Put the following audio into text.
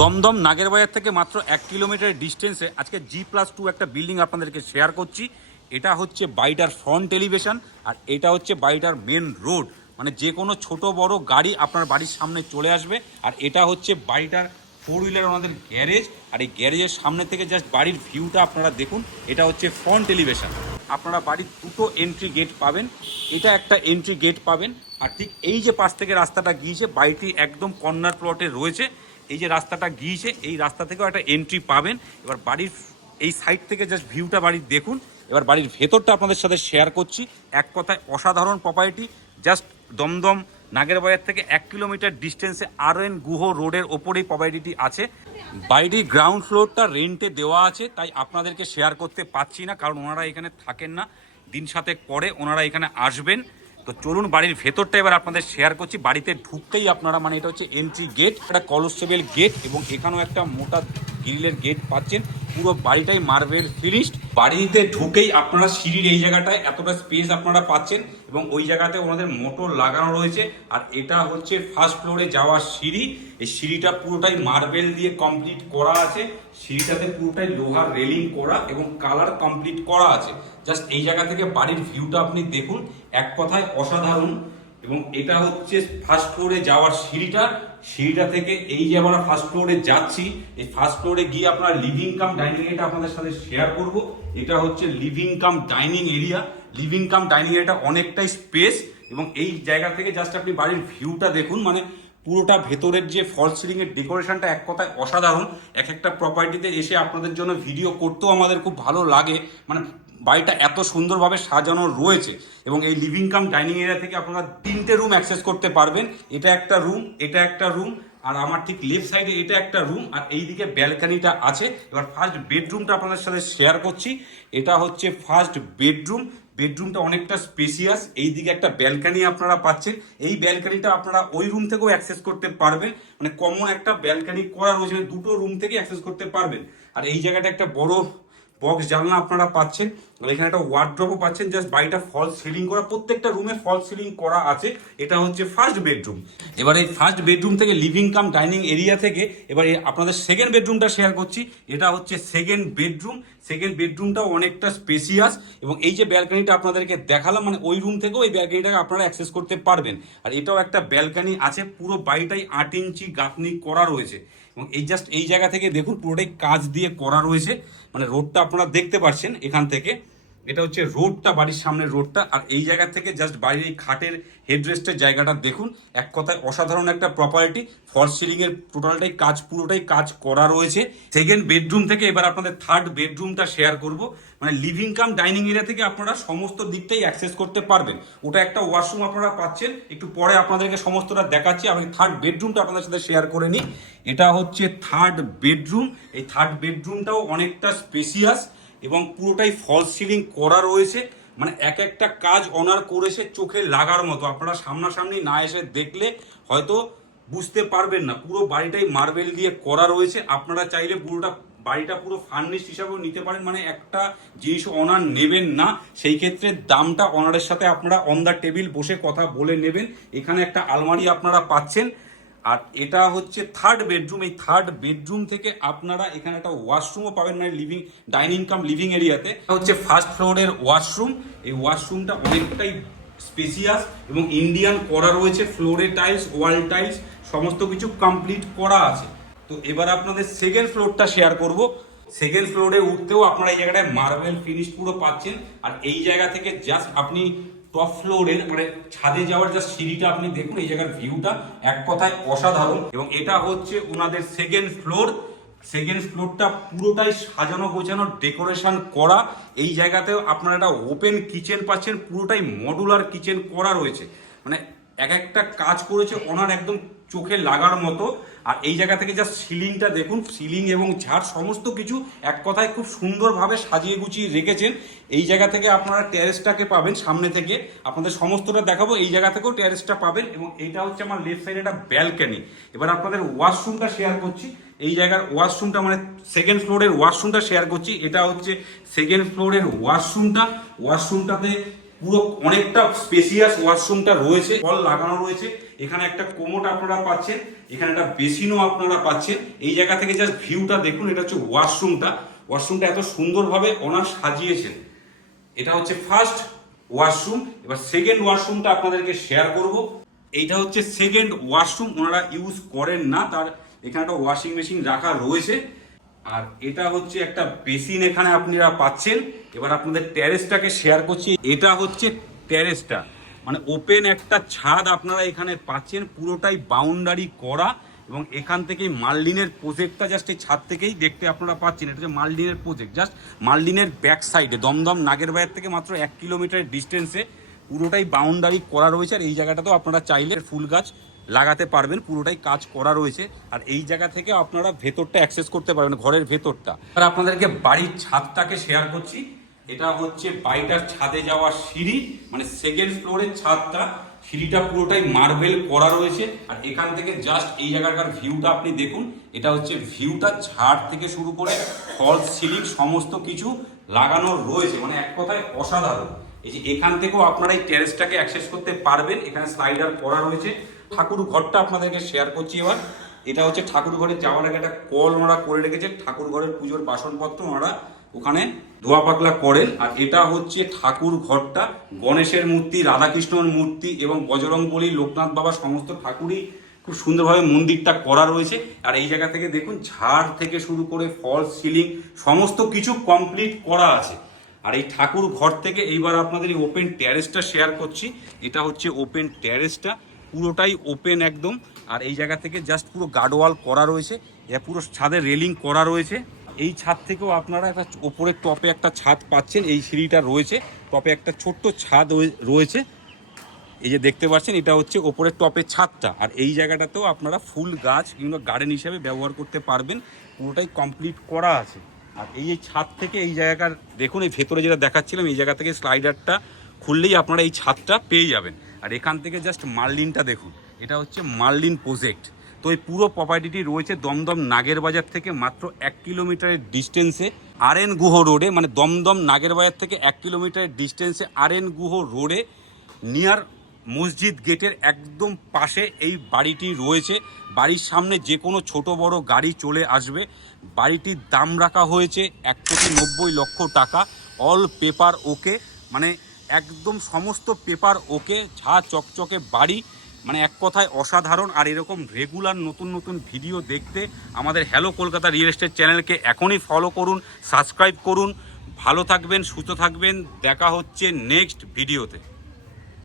দমদম নাগেরবাজার থেকে মাত্র এক কিলোমিটার ডিস্টেন্সে আজকে জি প্লাস টু একটা বিল্ডিং আপনাদেরকে শেয়ার করছি। এটা হচ্ছে বাড়িটার ফ্রন্ট এলিভেশন আর এটা হচ্ছে বাড়িটার মেন রোড মানে যে কোনো ছোট বড় গাড়ি আপনার বাড়ির সামনে চলে আসবে আর এটা হচ্ছে বাড়িটার ফোর হুইলার ওনাদের গ্যারেজ আর এই গ্যারেজের সামনে থেকে জাস্ট বাড়ির ভিউটা আপনারা দেখুন, এটা হচ্ছে ফ্রন্ট এলিভেশন আপনারা বাড়ির দুটো এন্ট্রি গেট পাবেন, এটা একটা এন্ট্রি গেট পাবেন। আর ঠিক এই যে পাশ থেকে রাস্তাটা গিয়েছে, বাড়িটি একদম কর্নার প্লটে রয়েছে। এই যে রাস্তাটা গিয়েছে, এই রাস্তা থেকেও একটা এন্ট্রি পাবেন। এবার বাড়ির এই সাইড থেকে জাস্ট ভিউটা বাড়ির দেখুন। এবার বাড়ির ভেতরটা আপনাদের সাথে শেয়ার করছি। এক কথায় অসাধারণ প্রপার্টি জাস্ট দমদম নাগেরবাজার থেকে এক কিলোমিটার ডিস্টেন্সে আর এন গুহ রোডের ওপরেই প্রপার্টিটি আছে। বাড়িটির গ্রাউন্ড ফ্লোরটা রেন্টে দেওয়া আছে, তাই আপনাদেরকে শেয়ার করতে পারছি না, কারণ ওনারা এখানে থাকেন না। দিন সাতেক পরে ওনারা এখানে আসবেন। তো চলুন বাড়ির ভেতরটা এবার আপনাদের শেয়ার করছি। বাড়িতে ঢুকতেই আপনারা মানে এটা হচ্ছে এন্ট্রি গেট একটা কলসেবেল গেট এবং এখানেও একটা মোটা গ্রিলের গেট পাচ্ছেন। পুরো বাড়িটাই মার্বেল ফিনিশড বাড়িতে ঢুকেই আপনারা সিঁড়ির এই জায়গাটায় এতটা স্পেস আপনারা পাচ্ছেন এবং ওই জায়গাতে ওনাদের মোটর লাগানো রয়েছে। আর এটা হচ্ছে ফার্স্ট ফ্লোরে যাওয়ার সিঁড়ি। এই সিঁড়িটা পুরোটাই মার্বেল দিয়ে কমপ্লিট করা আছে। সিঁড়িটাতে পুরোটাই লোহার রেলিং করা এবং কালার কমপ্লিট করা আছে। জাস্ট এই জায়গা থেকে বাড়ির ভিউটা আপনি দেখুন। এক কথায় অসাধারণ। এবং এটা হচ্ছে ফার্স্ট ফ্লোরে যাওয়ার সিঁড়িটা। সিঁড়িটা থেকে এই যে আমরা ফার্স্ট ফ্লোরে যাচ্ছি, এই ফার্স্ট ফ্লোরে গিয়ে আপনার লিভিং কাম ডাইনিং এটা আপনাদের সাথে শেয়ার করব। এটা হচ্ছে living cum dining area living cum dining এরিয়াটা অনেকটাই স্পেস এবং এই জায়গা থেকে জাস্ট আপনি বাড়ির ভিউটা দেখুন মানে পুরোটা ভেতরের যে ফল সিলিংয়ের ডেকোরেশনটা এক কথায় অসাধারণ। এক একটা প্রপার্টিতে এসে আপনাদের জন্য ভিডিও করতেও আমাদের খুব ভালো লাগে। মানে বাড়িটা এত সুন্দরভাবে সাজানো রয়েছে এবং এই লিভিং কাম ডাইনিং এরিয়া থেকে আপনারা তিনটে রুম অ্যাক্সেস করতে পারবেন। এটা একটা রুম এটা একটা রুম আর আমার ঠিক লেফট সাইডে এটা একটা রুম আর এইদিকে ব্যালকানিটা আছে। এবার ফার্স্ট বেডরুমটা আপনাদের সাথে শেয়ার করছি। এটা হচ্ছে ফার্স্ট বেডরুম বেডরুমটা অনেকটা স্পেসিয়াস এইদিকে একটা ব্যালকানি আপনারা পাচ্ছেন। এই ব্যালকানিটা আপনারা ওই রুম থেকেও অ্যাক্সেস করতে পারবেন। মানে কমন একটা ব্যালকানি করা রয়েছে মানে দুটো রুম থেকে অ্যাক্সেস করতে পারবেন। আর এই জায়গাটা একটা বড় বক্স জানলা আপনারা পাচ্ছেন। আর এখানে একটা ওয়ার্ড্রপও পাচ্ছেন জাস্ট বাড়িটা ফল সিলিং করা, প্রত্যেকটা রুমে ফল সিলিং করা আছে। এটা হচ্ছে ফার্স্ট বেডরুম এবার এই ফার্স্ট বেডরুম থেকে লিভিং কাম ডাইনিং এরিয়া থেকে, এবার আপনাদের সেকেন্ড বেডরুমটা শেয়ার করছি। এটা হচ্ছে সেকেন্ড বেডরুম সেকেন্ড বেডরুমটাও অনেকটা স্পেসিয়াস এবং এই যে ব্যালকানিটা আপনাদেরকে দেখালাম মানে ওই রুম থেকেও এই ব্যালকানিটাকে আপনারা অ্যাক্সেস করতে পারবেন। আর এটাও একটা ব্যালকানি আছে, পুরো বাড়িটাই আট ইঞ্চি গাঁথনি করা রয়েছে। এবং এই জাস্ট এই জায়গা থেকে দেখুন, পুরোটাই কাজ দিয়ে করা রয়েছে। মানে রোডটা আপনারা দেখতে পাচ্ছেন এখান থেকে। এটা হচ্ছে রোডটা, বাড়ির সামনের রোডটা। আর এই জায়গা থেকে জাস্ট বাড়ির এই খাটের হেডরেস্টের জায়গাটা দেখুন। এক কথায় অসাধারণ একটা প্রপার্টি ফর সিলিং এর টোটালটাই কাজ, পুরোটাই কাজ করা রয়েছে। সেকেন্ড বেডরুম থেকে এবার আপনাদের থার্ড বেডরুমটা শেয়ার করব। মানে লিভিং কাম ডাইনিং এরিয়া থেকে আপনারা সমস্ত দিকটাই অ্যাক্সেস করতে পারবেন। ওটা একটা ওয়াশরুম আপনারা পাচ্ছেন। একটু পরে আপনাদেরকে সমস্তটা দেখাচ্ছি। আমি থার্ড বেডরুমটা আপনাদের সাথে শেয়ার করে নিই। এটা হচ্ছে থার্ড বেডরুম এই থার্ড বেডরুমটাও অনেকটা স্পেসিয়াস এবং পুরোটাই ফলস সিলিং করা রয়েছে। মানে এক একটা কাজ অনার করেছে চোখে লাগার মতো। আপনারা সামনাসামনি না এসে দেখলে হয়তো বুঝতে পারবেন না। পুরো বাড়িটাই মার্বেল দিয়ে করা রয়েছে। আপনারা চাইলে পুরোটা বাড়িটা পুরো ফার্নিশড হিসাবেও নিতে পারেন। মানে একটা জিনিস অনার নেবেন না। সেই ক্ষেত্রে দামটা অনারের সাথে আপনারা অন দ্য টেবিল বসে কথা বলে নেবেন। এখানে একটা আলমারি আপনারা পাচ্ছেন। আর এটা হচ্ছে থার্ড বেডরুম এই থার্ড বেডরুম থেকে আপনারা এখানে একটা ওয়াশরুমও পাবেন মানে লিভিং ডাইনিং কাম লিভিং এরিয়াতে হচ্ছে ফার্স্ট ফ্লোরের ওয়াশরুম এই ওয়াশরুমটা অনেকটাই স্পেসিয়াস এবং ইন্ডিয়ান করা রয়েছে ফ্লোরে টাইলস ওয়াল টাইলস সমস্ত কিছু কমপ্লিট করা আছে। তো এবার আপনাদের সেকেন্ড ফ্লোরটা শেয়ার করব। সেকেন্ড ফ্লোরে উঠতেও আপনারা এই জায়গাটায় মার্বেল ফিনিশ পুরো পাচ্ছেন। আর এই জায়গা থেকে জাস্ট আপনি টপ ফ্লোরের মানে ছাদে যাওয়ার যা সিঁড়িটা আপনি দেখুন, এই জায়গার ভিউটা এক কথায় অসাধারণ। এবং এটা হচ্ছে ওনাদের সেকেন্ড ফ্লোর সেকেন্ড ফ্লোরটা পুরোটাই সাজানো গোছানো ডেকোরেশন করা। এই জায়গাতেও আপনারা একটা ওপেন কিচেন পাচ্ছেন, পুরোটাই মডুলার কিচেন করা রয়েছে। মানে এক একটা কাজ করেছে ওনার একদম চোখে লাগার মতো। আর এই জায়গা থেকে যা সিলিংটা দেখুন, সিলিং এবং ঝাড় সমস্ত কিছু এক কথায় খুব সুন্দরভাবে সাজিয়ে গুছিয়ে রেখেছেন। এই জায়গা থেকে আপনারা টেরেসটাকে পাবেন সামনে থেকে। আপনাদের সমস্তটা দেখাবো, এই জায়গা থেকেও টেরেসটা পাবেন এবং এইটা হচ্ছে আমার লেফট সাইডে একটা ব্যালকানি এবার আপনাদের ওয়াশরুমটা শেয়ার করছি। এই জায়গার ওয়াশরুমটা মানে সেকেন্ড ফ্লোরের ওয়াশরুমটা শেয়ার করছি। এটা হচ্ছে সেকেন্ড ফ্লোরের ওয়াশরুমটা ওয়াশরুমটাতে পুরো অনেকটা স্পেসিয়াস ওয়াশরুমটা রয়েছে কল লাগানো রয়েছে। এখানে একটা কোমোট আপনারা পাচ্ছেন, এখানে একটা বেসিনও আপনারা পাচ্ছেন। এই জায়গা থেকে জাস্ট ভিউটা দেখুন, এটা হচ্ছে ওয়াশরুমটা ওয়াশরুমটা এত সুন্দরভাবে ওনার সাজিয়েছেন। এটা হচ্ছে ফার্স্ট ওয়াশরুম এবার সেকেন্ড ওয়াশরুমটা আপনাদেরকে শেয়ার করব। এইটা হচ্ছে সেকেন্ড ওয়াশরুম ওনারা ইউজ করেন না। তার এখানে একটা ওয়াশিং মেশিন রাখা রয়েছে। আর এটা হচ্ছে একটা বেসিন এখানে আপনারা পাচ্ছেন। এবার আপনাদের ট্যারেসটাকে শেয়ার করছি। এটা হচ্ছে ট্যারেসটা মানে ওপেন একটা ছাদ আপনারা এখানে পাচ্ছেন। পুরোটাই বাউন্ডারি করা এবং এখান থেকেই মালডিনের প্রজেক্টটা জাস্ট এই ছাদ থেকেই দেখতে আপনারা পাচ্ছেন। এটা হচ্ছে মালডিনের প্রজেক্ট জাস্ট মালডিনের ব্যাক সাইডে দমদম নাগেরবাজার থেকে মাত্র এক কিলোমিটার ডিস্টেন্সে পুরোটাই বাউন্ডারি করা রয়েছে। আর এই জায়গাটাতেও আপনারা চাইলে ফুল গাছ লাগাতে পারবেন, পুরোটাই কাজ করা রয়েছে। আর এই জায়গা থেকে আপনারা ভেতরটা অ্যাক্সেস করতে পারবেন ঘরের ভেতরটা। আর আপনাদেরকে বাড়ির ছাদটাকে শেয়ার করছি। এটা হচ্ছে বাড়িটার ছাদে যাওয়া সিঁড়ি মানে সেকেন্ড ফ্লোরের ছাদটা। সিঁড়িটা পুরোটাই মার্বেল করা রয়েছে। আর এখান থেকে জাস্ট এই জায়গাটার ভিউটা আপনি দেখুন। এটা হচ্ছে ভিউটা ছাড় থেকে শুরু করে ফলস সিলিং সমস্ত কিছু লাগানো রয়েছে। মানে এক কথায় অসাধারণ। এই যে এখান থেকেও আপনারা এই টেরেসটাকে অ্যাক্সেস করতে পারবেন। এখানে স্লাইডার করা রয়েছে। ঠাকুর ঘরটা আপনাদেরকে শেয়ার করছি এবার। এটা হচ্ছে ঠাকুর ঘরে যাওয়ার আগে একটা কল ওনারা করে রেখেছে ঠাকুর ঘরের পুজোর বাসনপত্র ওনারা ওখানে ধোয়া পাকলা করেন। আর এটা হচ্ছে ঠাকুর ঘরটা, গণেশের মূর্তি, রাধাকৃষ্ণর মূর্তি এবং বজরং বলি লোকনাথ বাবা সমস্ত ঠাকুরই খুব সুন্দরভাবে মন্দিরটা করা রয়েছে। আর এই জায়গা থেকে দেখুন, ঝাড় থেকে শুরু করে ফল, সিলিং, সমস্ত কিছু কমপ্লিট করা আছে। আর এই ঠাকুর ঘর থেকে এইবার আপনাদের এই ওপেন ট্যারেসটা শেয়ার করছি। এটা হচ্ছে ওপেন ট্যারেসটা পুরোটাই ওপেন একদম। আর এই জায়গা থেকে জাস্ট পুরো গার্ডওয়াল করা রয়েছে। এটা পুরো ছাদে রেলিং করা রয়েছে। এই ছাদ থেকেও আপনারা একটা ওপরের টপে একটা ছাদ পাচ্ছেন। এই সিঁড়িটা রয়েছে। টপে একটা ছোট্ট ছাদ রয়েছে। এই যে দেখতে পাচ্ছেন, এটা হচ্ছে ওপরের টপের ছাদটা। আর এই জায়গাটাতেও আপনারা ফুল গাছ কিংবা গার্ডেন হিসাবে ব্যবহার করতে পারবেন। পুরোটাই কমপ্লিট করা আছে। আর এই যে ছাদ থেকে এই জায়গার দেখুন এই ভেতরে যেটা দেখাচ্ছিলাম, এই জায়গা থেকে স্লাইডারটা খুললেই আপনারা এই ছাদটা পেয়ে যাবেন। আর এখান থেকে জাস্ট মার্লিনটা দেখুন, এটা হচ্ছে মার্লিন প্রজেক্ট তো এই পুরো প্রপার্টিটি রয়েছে দমদম নাগের বাজার থেকে মাত্র এক কিলোমিটারের ডিস্টেন্সে আর এন গুহ রোডে মানে দমদম নাগের বাজার থেকে এক কিলোমিটারের ডিস্টেন্সে আর এন গুহ রোডে নিয়ার মসজিদ গেটের একদম পাশে এই বাড়িটি রয়েছে। বাড়ির সামনে যে কোনো ছোট বড় গাড়ি চলে আসবে। বাড়িটির দাম রাখা হয়েছে এক কোটি নব্বই লক্ষ টাকা। অল পেপার ওকে মানে একদম সমস্ত পেপার ওকে, ঝা চকচকে বাড়ি। মানে এক কথায় অসাধারণ। আর এরকম রেগুলার নতুন নতুন ভিডিও দেখতে আমাদের হ্যালো কলকাতা রিয়েল এস্টেট চ্যানেলকে এখনই ফলো করুন সাবস্ক্রাইব করুন। ভালো থাকবেন, সুস্থ থাকবেন। দেখা হচ্ছে নেক্সট ভিডিওতে